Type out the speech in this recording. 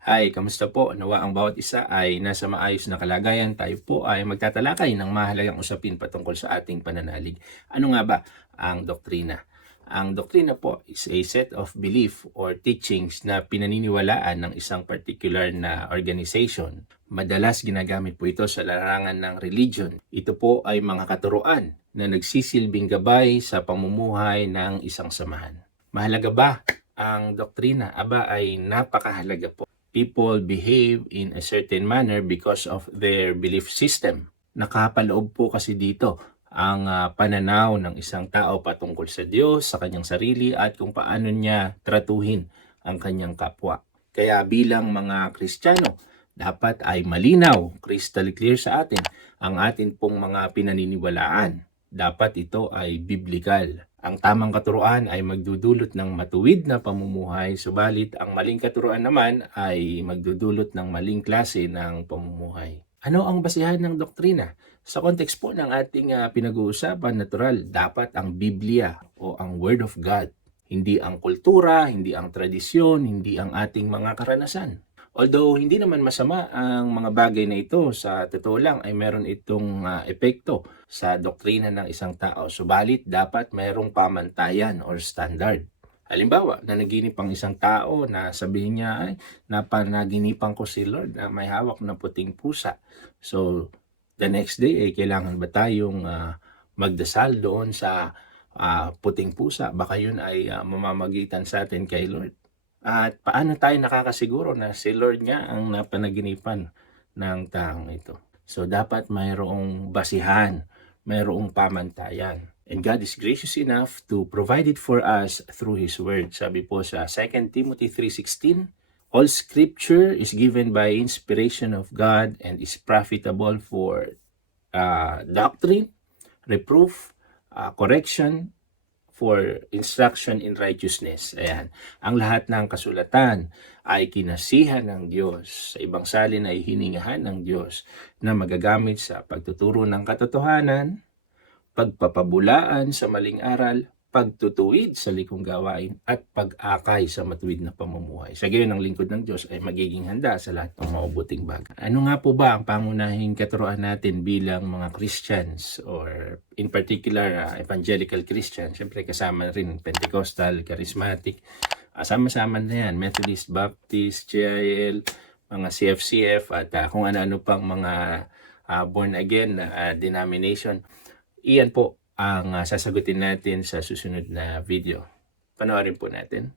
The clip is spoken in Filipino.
Hi, kamusta po? Nawa ang bawat isa ay nasa maayos na kalagayan. Tayo po ay magtatalakay ng mahalagang usapin patungkol sa ating pananalig. Ano nga ba ang doktrina? Ang doktrina po is a set of belief or teachings na pinaniniwalaan ng isang particular na organization. Madalas ginagamit po ito sa larangan ng religion. Ito po ay mga katuruan na nagsisilbing gabay sa pamumuhay ng isang samahan. Mahalaga ba ang doktrina? Aba ay napakahalaga po. People behave in a certain manner because of their belief system. Nakapaloob po kasi dito ang pananaw ng isang tao patungkol sa Diyos, sa kanyang sarili at kung paano niya tratuhin ang kanyang kapwa. Kaya bilang mga Kristiyano, dapat ay malinaw, crystal clear sa atin ang atin pong mga pinaniniwalaan. Dapat ito ay biblical. Ang tamang katuruan ay magdudulot ng matuwid na pamumuhay, subalit ang maling katuruan naman ay magdudulot ng maling klase ng pamumuhay. Ano ang basehan ng doktrina? Sa context po ng ating pinag-uusapan, natural, dapat ang Biblia o ang Word of God. Hindi ang kultura, hindi ang tradisyon, hindi ang ating mga karanasan. Although hindi naman masama ang mga bagay na ito, sa totoo lang ay meron itong epekto sa doktrina ng isang tao. Subalit dapat mayroong pamantayan or standard. Halimbawa, nanaginip ang isang tao na sabihin niya, ay napanaginipan ko si Lord na may hawak na puting pusa. So, the next day, kailangan ba tayong magdasal doon sa puting pusa? Baka yun ay mamamagitan sa atin kay Lord. At paano tayo nakakasiguro na si Lord nga ang napanaginipan ng taong ito? So dapat mayroong basihan, mayroong pamantayan. And God is gracious enough to provide it for us through His Word. Sabi po sa 2 Timothy 3:16, all Scripture is given by inspiration of God and is profitable for doctrine, reproof, correction, for instruction in righteousness. Ayan. Ang lahat ng kasulatan ay kinasihan ng Diyos. Sa ibang salin ay hiningahan ng Diyos na magagamit sa pagtuturo ng katotohanan, pagpapabulaan sa maling aral, pagtutuwid sa likong gawain, at pag-akay sa matuwid na pamumuhay. Sa gayon, ang lingkod ng Diyos ay magiging handa sa lahat ng mabubuting bagay. Ano nga po ba ang pangunahing katuruan natin bilang mga Christians or in particular evangelical Christians? Siyempre kasama rin Pentecostal, Charismatic, sama-sama na yan, Methodist, Baptist, GIL, mga CFCF at kung ano-ano pang mga born again denomination. Iyan po ang sasagutin natin sa susunod na video. Panoorin po natin.